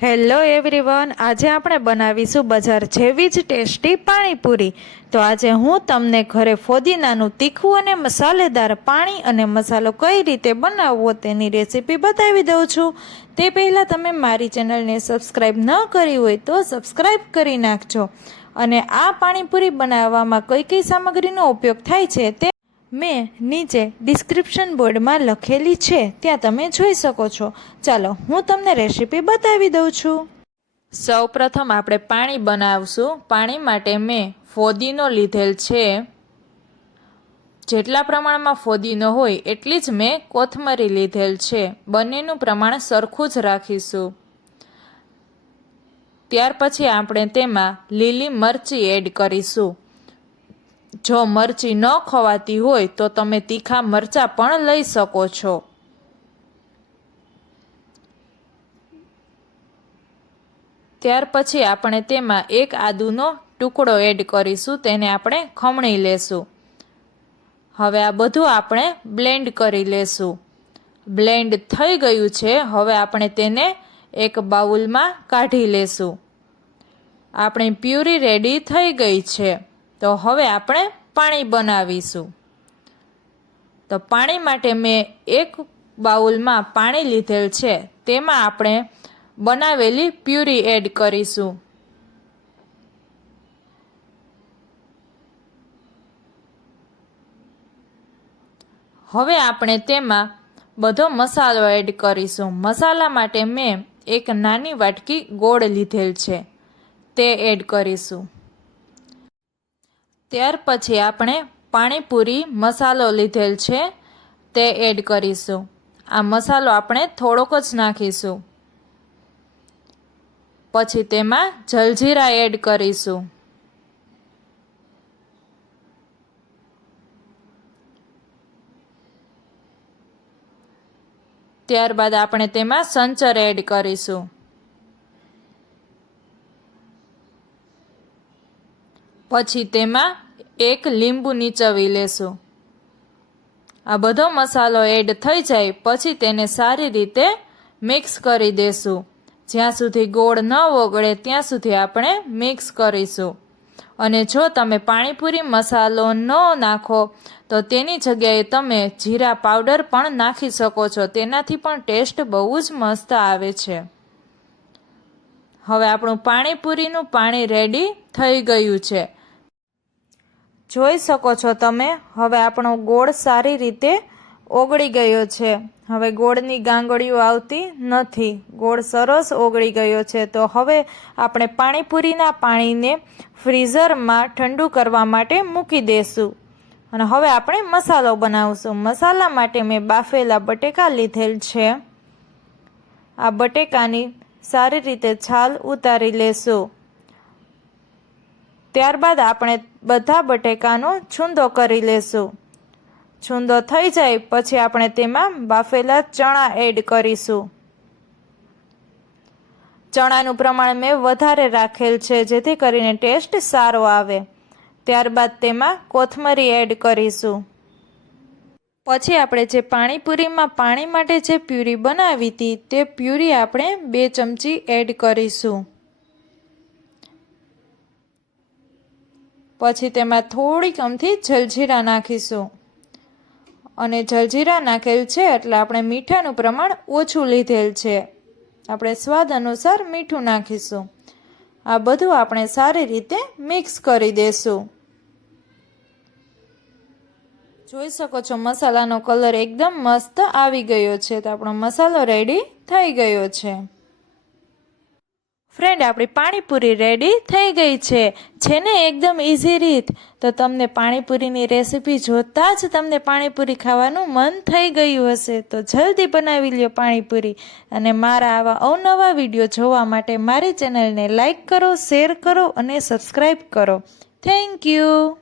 Hello everyone, આજે આપણે બનાવીશું બજાર જેવી જ ટેસ્ટી પાણીપુરી। તો આજે હું તમને ઘરે ફોદીનાનું તીખું અને મસાલેદાર પાણી અને મસાલો કઈ રીતે બનાવવો તેની રેસીપી બતાવી દઉં છું। તે પહેલાં તમે મારી ચેનલને સબસ્ક્રાઈબ ન કરી હોય તો સબસ્ક્રાઈબ કરી નાખજો। અને આ પાણીપુરી બનાવવામાં કઈ કઈ સામગ્રીનો ઉપયોગ થાય છે તે મેં નીચે ડિસ્ક્રિપ્શન બોર્ડમાં લખેલી છે, ત્યાં તમે જોઈ શકો છો। ચાલો હું તમને રેસીપી બતાવી દઉં છું। સૌ પ્રથમ આપણે પાણી બનાવશું। પાણી માટે મેં ફોદીનો લીધેલ છે। જેટલા પ્રમાણમાં ફોદીનો હોય એટલી જ મેં કોથમરી લીધેલ છે। બંનેનું પ્રમાણ સરખું જ રાખીશું। ત્યાર પછી આપણે તેમાં લીલી મરચી એડ કરીશું। જો મરચી ન ખવાતી હોય તો તમે તીખા મરચાં પણ લઈ શકો છો। ત્યાર પછી આપણે તેમાં એક આદુનો ટુકડો એડ કરીશું, તેને આપણે ખમણી લેશું। હવે આ બધું આપણે બ્લેન્ડ કરી લેશું। બ્લેન્ડ થઈ ગયું છે, હવે આપણે તેને એક બાઉલમાં કાઢી લેશું। આપણી પ્યુરી રેડી થઈ ગઈ છે, તો હવે આપણે પાણી બનાવીશું। તો પાણી માટે મેં એક બાઉલમાં પાણી લીધેલ છે, તેમાં આપણે બનાવેલી પ્યુરી એડ કરીશું। હવે આપણે તેમાં બધો મસાલો એડ કરીશું। મસાલા માટે મેં એક નાની વાટકી ગોળ લીધેલ છે, તે એડ કરીશું। ત્યાર પછી આપણે પાણીપુરી મસાલો લીધેલ છે, તે એડ કરીશું। આ મસાલો આપણે થોડોક જ નાખીશું। પછી તેમાં જલજીરા એડ કરીશું। ત્યારબાદ આપણે તેમાં સંચર એડ કરીશું। પછી તેમાં એક લીંબુ નીચવી લેશું। આ બધો મસાલો એડ થઈ જાય પછી તેને સારી રીતે મિક્સ કરી દેશું। જ્યાં સુધી ગોળ ન ઓગળે ત્યાં સુધી આપણે મિક્સ કરીશું। અને જો તમે પાણીપુરી મસાલો ન નાખો તો તેની જગ્યાએ તમે જીરા પાવડર પણ નાખી શકો છો, તેનાથી પણ ટેસ્ટ બહુ જ મસ્ત આવે છે। હવે આપણું પાણીપુરીનું પાણી રેડી થઈ ગયું છે, જોઈ શકો છો તમે। હવે આપણો ગોળ સારી રીતે ઓગળી ગયો છે। હવે ગોળની ગાંગળીઓ આવતી નથી, ગોળ સરસ ઓગળી ગયો છે। તો હવે આપણે પાણીપુરીના પાણીને ફ્રીઝરમાં ઠંડુ કરવા માટે મૂકી દેશું। અને હવે આપણે મસાલો બનાવશું। મસાલા માટે મેં બાફેલા બટેકા લીધેલ છે। આ બટેકાની સારી રીતે છાલ ઉતારી લેશું। ત્યારબાદ આપણે બધા બટેકાનો છૂંદો કરી લેશું। છૂંદો થઈ જાય પછી આપણે તેમાં બાફેલા ચણા એડ કરીશું। ચણાનું પ્રમાણ મેં વધારે રાખેલ છે, જેથી કરીને ટેસ્ટ સારો આવે। ત્યારબાદ તેમાં કોથમરી એડ કરીશું। પછી આપણે જે પાણીપુરીમાં પાણી માટે જે પ્યુરી બનાવી હતી તે પ્યુરી આપણે 2 ચમચી એડ કરીશું। પછી તેમાં થોડીક અમથી જલજીરા નાખીશું। અને જલજીરા નાખેલ છે એટલે આપણે મીઠાનું પ્રમાણ ઓછું લીધેલ છે, આપણે સ્વાદ અનુસાર મીઠું નાખીશું। આ બધું આપણે સારી રીતે મિક્સ કરી દેશું। જોઈ શકો છો મસાલાનો કલર એકદમ મસ્ત આવી ગયો છે, તો આપણો મસાલો રેડી થઈ ગયો છે। ફ્રેન્ડ, આપણી પાણીપુરી રેડી થઈ ગઈ છે ને એકદમ ઇઝી રીત। તો તમને પાણીપુરીની રેસીપી જોતાં જ તમને પાણીપુરી ખાવાનું મન થઈ ગયું હશે, તો જલ્દી બનાવી લ્યો પાણીપુરી। અને મારા આવા અવનવા વિડીયો જોવા માટે મારી ચેનલને લાઈક કરો, શેર કરો અને સબસ્ક્રાઈબ કરો। Thank you.